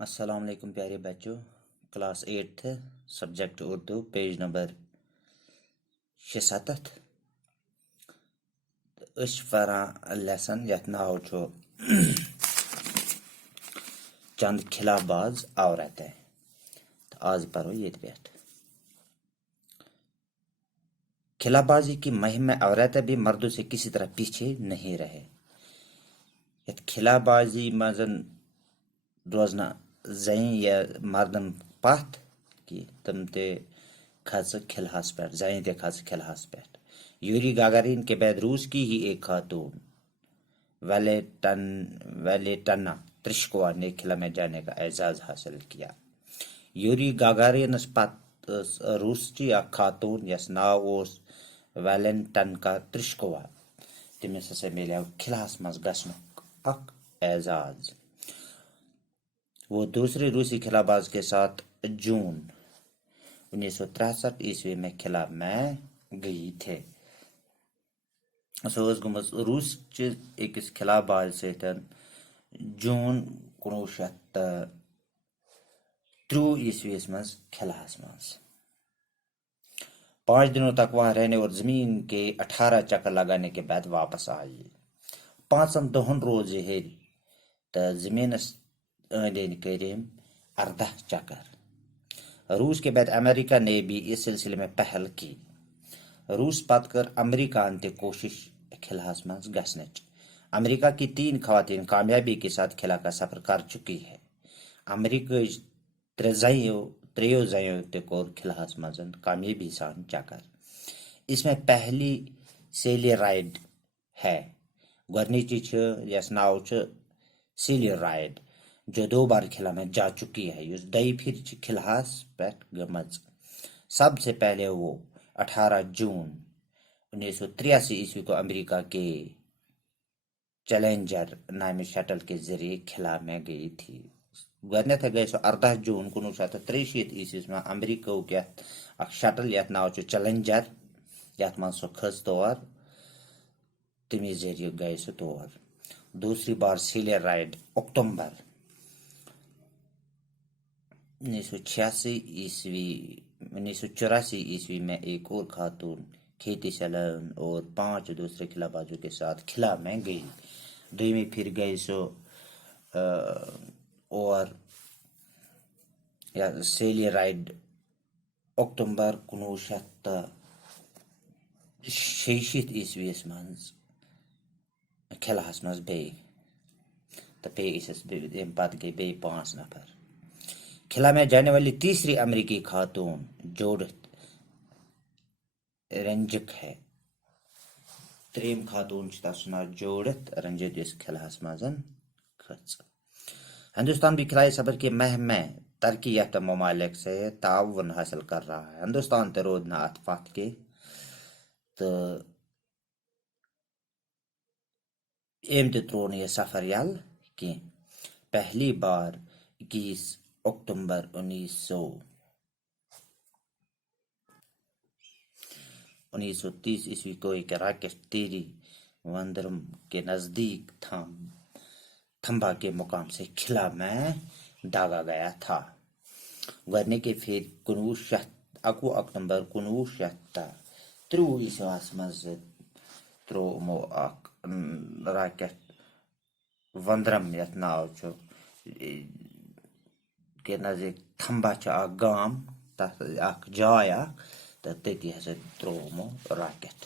السلام علیکم پیارے بچوں، class 8 subject Urdu page number 76 فران لیسن یتھ ناو چھو چند خلاف باز عورتیں تو آج پرو یہ پیٹ خلاف بازی کی مہم میں عورتیں بھی مردوں سے کسی طرح پیچھے نہیں رہے. یتھ خلاف بازی مزن روزنا زین یا مردن پتھ کہ تم تے کھژ کھلہس پہ زین تے کھژ کھلہس پہ. یوری گاگارین کے بعد روس کی ہی ایک خاتون ویلیٹنا ترشکوا نے خلا میں جانے کا اعزاز حاصل کیا. یوری گاگارینس پت روس چی اخ خاتون یس ناو اوس ویلنٹن کا ترشکوا تمس ہسا ملیو خلاس مز گھنک اخ اعزاز. وہ دوسرے روسی خلا باز کے ساتھ جون 1963 میں خلا میں گئی تھے. سو گمت روس چہ اکس خلا باز ستن جون 1963 مز خلاس مز. 5 دنوں تک وہاں رہنے اور زمین کے 18 چکر لگانے کے بعد واپس آئی. 5 دہن روز ہر تو زمینس اندین کریم 18 چکر. روس کے بعد امریکہ نے بھی اس سلسلے میں پہل کی. روس پت کر امریکہ تے کوشش خلاس مز گھنچ. امریکہ کی 3 خواتین کامیابی کے ساتھ خلا کا سفر کر چکی ہے. امریکہ تریو زیوں تے کور خلاس مزن کامیابی سان چکر. اس میں پہلی سیلی رائڈ ہے. گۄڈنِچی یس ناو سیلی رائڈ جو 2 بار خلا میں جا چکی ہے اس دئی پھر خلاس پہ گمز. سب سے پہلے وہ 18 جون 1983 کو امریکہ کے چیلنجر نامی شٹل کے ذریعے خلا میں گئی تھی. گۄڈنیتھ گئی سو 18 جون 1963 میں امریکہ کے اخ شٹل یتھ ناو چیلنجر یتھ من سو کھژ تور تمی ذریعے گئی سو تور. دوسری بار سیلی رائڈ اکتوبر 1984 میں ایک اور خاتون کھیتی سیلن اور 5 دوسرے خلا بازوں کے ساتھ خلا میں گئی. دومی پھر گئی سو اور سیلی رائڈ اکتوبر 1966 مز خلاس مز بی تو پتہ گئی بی 5 نفر. خلا میں جانے والی تیسری امریکی خاتون جوڈتھ رینجک ہے. تریم خاتون تسنا جوڈتھ رنجت اس خلاس مزن کھژ. ہندوستان بھی خلائی سفر کی مہم میں ترقی یافتہ ممالک سے تعاون حاصل کر رہا ہے. ہندوستان تے رود نا ات پتھ کے تو ایم تے ترو یہ سفر یل کی. پہلی بار 21 اکتوبر 1930 کو ایک راکٹ تیری وندرم کے نزدیک تھمبا کے مقام سے خلا میں داغا گیا تھا. گرنے کے پھر 19 اکتوبر 1963 مز ترومو اخ راکٹ وندرم یتھ ناو کے نزدیک تھمبا اخ گام تک اخ جائے اخ تو تتی ہسا ترومو راکٹ.